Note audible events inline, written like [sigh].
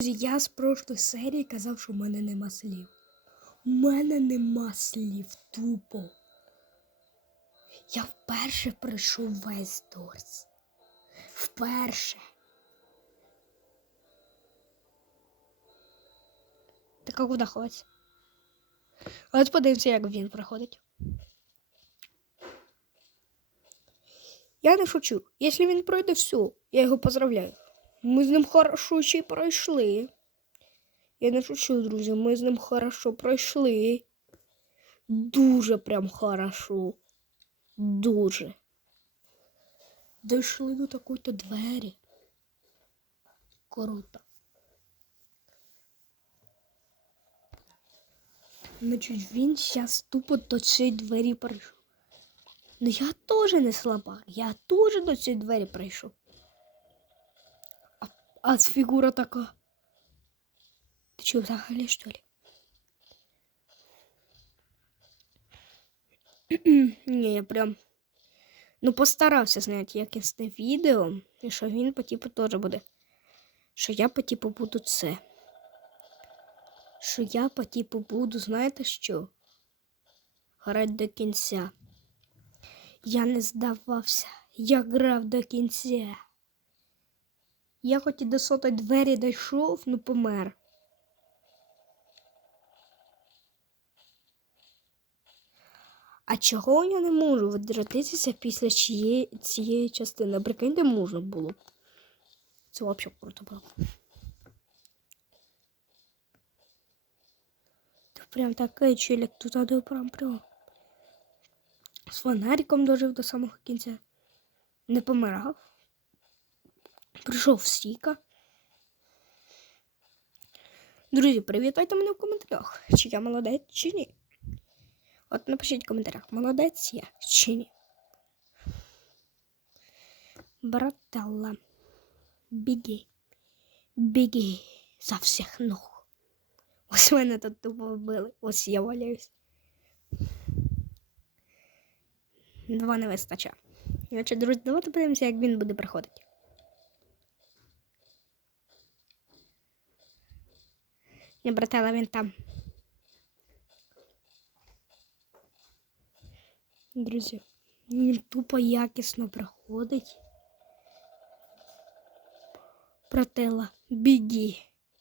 Друзі, я з прошлої серії казав, що в мене нема слів. У мене нема слів тупо. Я вперше пройшов весь дорс. Вперше. Так а куди ховатися? От подивимося, як він проходить. Я не шучу. Якщо він пройде все, я його поздравляю. Ми з ним хорошо ще й пройшли. Я не шучу, друзі, ми з ним хорошо пройшли. Дуже прям хорошо. Дуже. Дійшли до такої-то двері. Круто. Значить, він зараз тупо до цієї двері прийшов. Ну я теж не слабак, я теж до цієї двері прийшов. А, з фігура така. Ти чого взагалі, що ли? [clears throat] Ні, я прям. Ну, постарався зняти якісне відео, і що він по типу теж буде. Що я по типу буду це. Що я по типу буду, знаєте що? Грати до кінця. Я не здавався. Я грав до кінця. Я хоч і до сотої двері дійшов, ну помер. А чого я не можу відродитися після чиєї, цієї частини? Прикиньте, можна було. Це взагалі круто було. Ти прям такий челік тут прям прям. З фонариком дожив до самого кінця. Не помирав. Прийшов стійка. Друзі, привітайте мене в коментарях, чи я молодець, чи ні. От напишіть в коментарях, молодець я чи ні. Брателла, біги, біги за всіх ног. Ось мене тут тупо вбили. Ось я валяюсь. Два не вистачає. Друзі, давайте подивимося, як він буде приходити. Не братела, він там. Друзі, він тупо якісно приходить. Братела, біги.